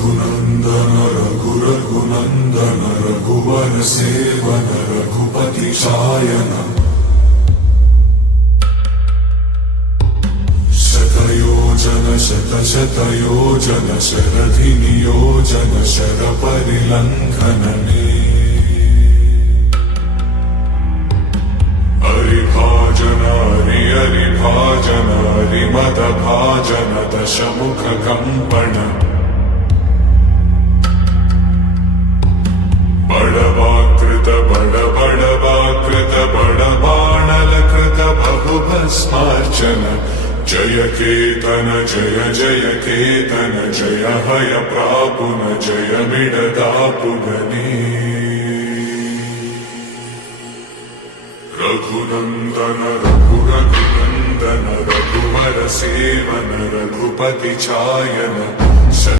रघुनंदन रघुनंदन रघुवर सेवन रघुपति शायन शतयोजन शतशतयोजन शरधि नियोजन शर परिलंघनने हरिभाजन हरिभाजन हरिमद भाजन दशमुख कंपन बड़वाकृत बड़वाकृत बड़बाणलकृत बहुभस्मार्चन जय केतन जय केतन जय हय प्रापुन जय मिडदापुगने रघुनंदन रघुनंदन रघुवर सेवन रघुपति चायन।